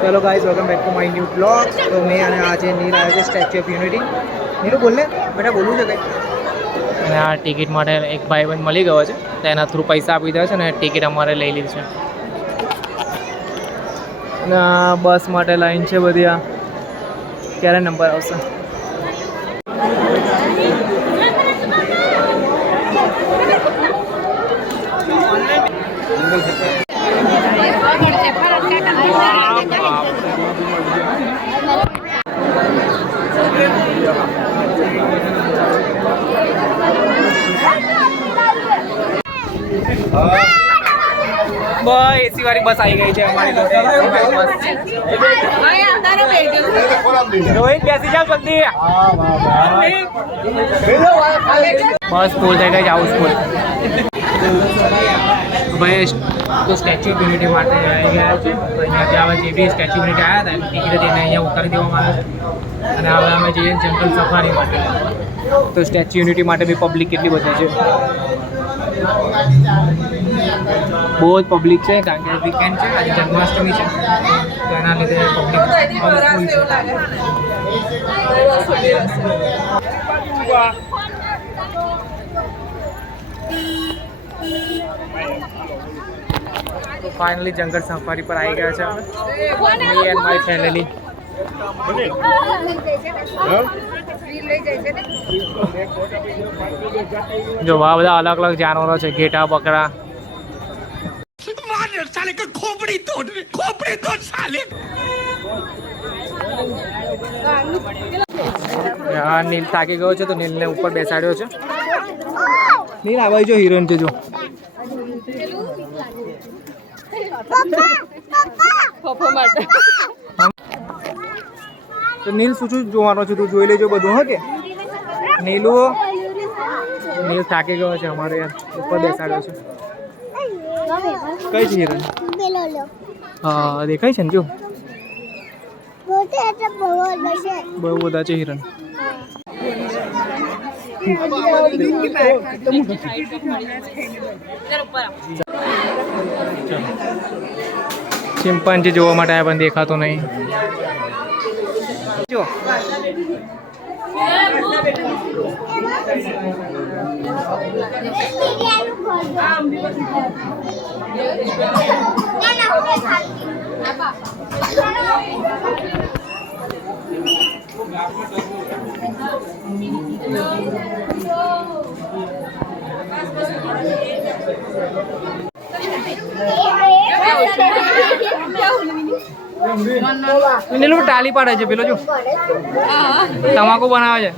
Hello guys, welcome back to my new blog. तो मैं અને આજે નીલ આવ્યો છે સ્ટેચ્યુ ઓફ યુનિટી. નીલું બોલ ને બેટા, બોલવું છે કંઈ? અને આ ટિકિટ માટે એક ભાઈબંધ મળી ગયો છે, તો એના થ્રુ પૈસા આપી દે છે ને ટિકિટ અમારે લઈ લીધી છે. અને બસ માટે લાઈન છે બધી. આ ક્યારે નંબર આવશે? एसी वाली बस आई गई है हमारी रोहित कैसी जा जल्दी बस स्कूल जाएगा जाओ स्कूल भाई. तो स्टेच्यू ऑफ यूनिटी માટે આવી ગયા છે. તો અહીંયાથી આવે જે બી સ્ટેચ્યુ યુનિટી આવ્યા હતા એની ટિકિટ એને અહીંયા ઉતારી દેવામાં આવે છે. અને હવે અમે જઈએ જંગલ સફારી માટે. તો સ્ટેચ્યુ યુનિટી માટે બી પબ્લિક કેટલી બધી છે, બહુ જ પબ્લિક છે, કારણ કે વીકેન્ડ છે, આજે જન્માષ્ટમી છે, તો એના લીધે પબ્લિક તો ફાઇનલી જંગલ સફારી પર આવી ગયા છે અમે, મી એન્ડ માય ફેમિલી. જો આ બધા અલગ અલગ જાનવરો છે, ઘેટા, બકરા. હા, નીલ થાકી ગયો છે તો નીલને ઉપર બેસાડ્યો છે. નીલ આ બાજુ જો હિરોઈન છે, જો તો નીલ શું શું જોવાનો છે તું જોઈ લેજો બધું. હા કે નીલું? નીલ થાકી ગયો છે, અમારે ઉપર બેસાડ્યો છે. કઈ છે હિરોઈન? હા, દેખાય છે ને, જો બહુ બધા છે હિરણ. ચિંપાંજી જોવા માટે આ પણ દેખાતો નહીં. જો નીલું ટાલી પાડે છે પેલો, જો તમાકુ બનાવે છે.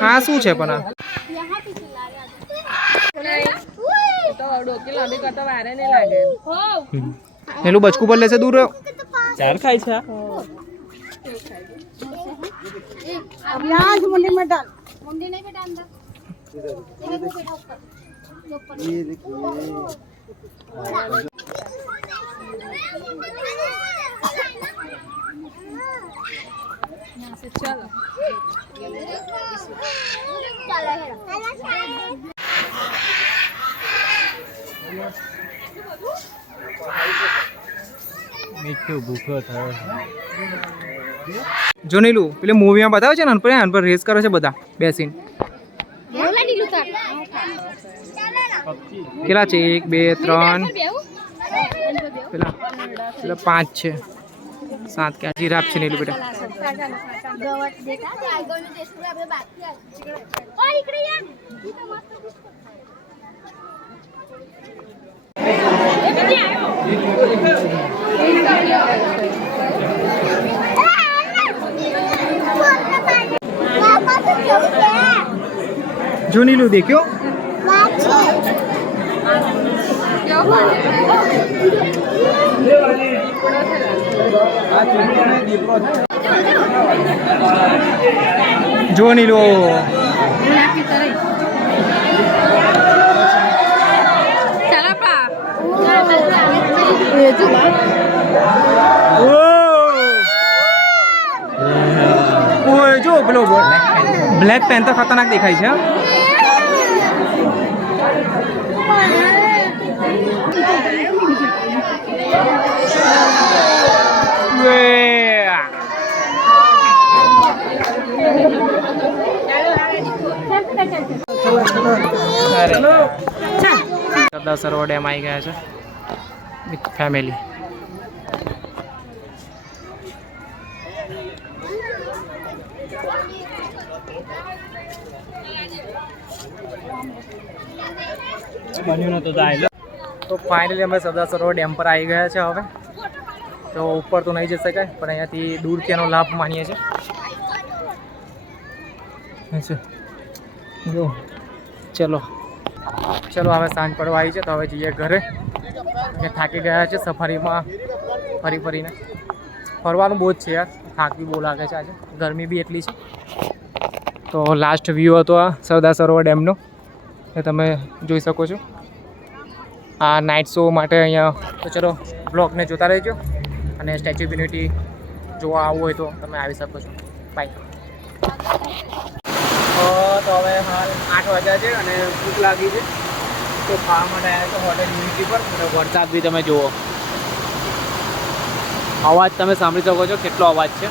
આ શું છે પણ આ? પેલું બચકું પર લેશે દૂર ચાર ખાય છે. જો નીલું પેલી મૂવીમાં બતાવે છે ને આન પર રેસ કરે છે બધા બેસીને. કેટલા છે? 1 2 3 પેલા 5 છે, 7 કે જીરાફ છે નીલું બેટા. જો નીલું દેખ્યો? જો નીલું જો પેલો બ્લેક પેન્થર ખતરનાક દેખાય છે. સરદાર સરોવર ડેમ આવી ગયા છે વિથ ફેમિલી. બન્યું નતું તો ફાઇનલી અમે સરદાર સરોવર ડેમ પર આવી ગયા છે. હવે તો ઉપર તો નહીં જઈ શકાય પણ અહીંયાથી દૂરથી એનો લાભ માનીએ છીએ. જો ચલો ચલો હવે સાંજ પડવા આવી છે તો હવે જઈએ ઘરે. થાકી ગયા છે સફારીમાં ફરી ફરીને. ફરવાનું બહુ જ છે યાર, થાક બી બહુ લાગે છે આજે, ગરમી બી એટલી છે. તો લાસ્ટ વ્યૂ હતો આ સરદાર સરોવર ડેમનો, એ તમે જોઈ શકો છો. આ નાઇટ શો માટે અહીંયા. તો ચલો બ્લોગને જોતા રહેજો અને સ્ટેચ્યુ ઓફ યુનિટી જોવા આવવું હોય તો તમે આવી શકો છો. બાય. તો હવે હાલ 8 વાગ્યા છે અને ભૂખ લાગી છે તો ખાવા માટે આવ્યા છો હોટેલ યુનિટી પર. અને વરસાદ બી તમે જુઓ, અવાજ તમે સાંભળી શકો છો કેટલો અવાજ છે.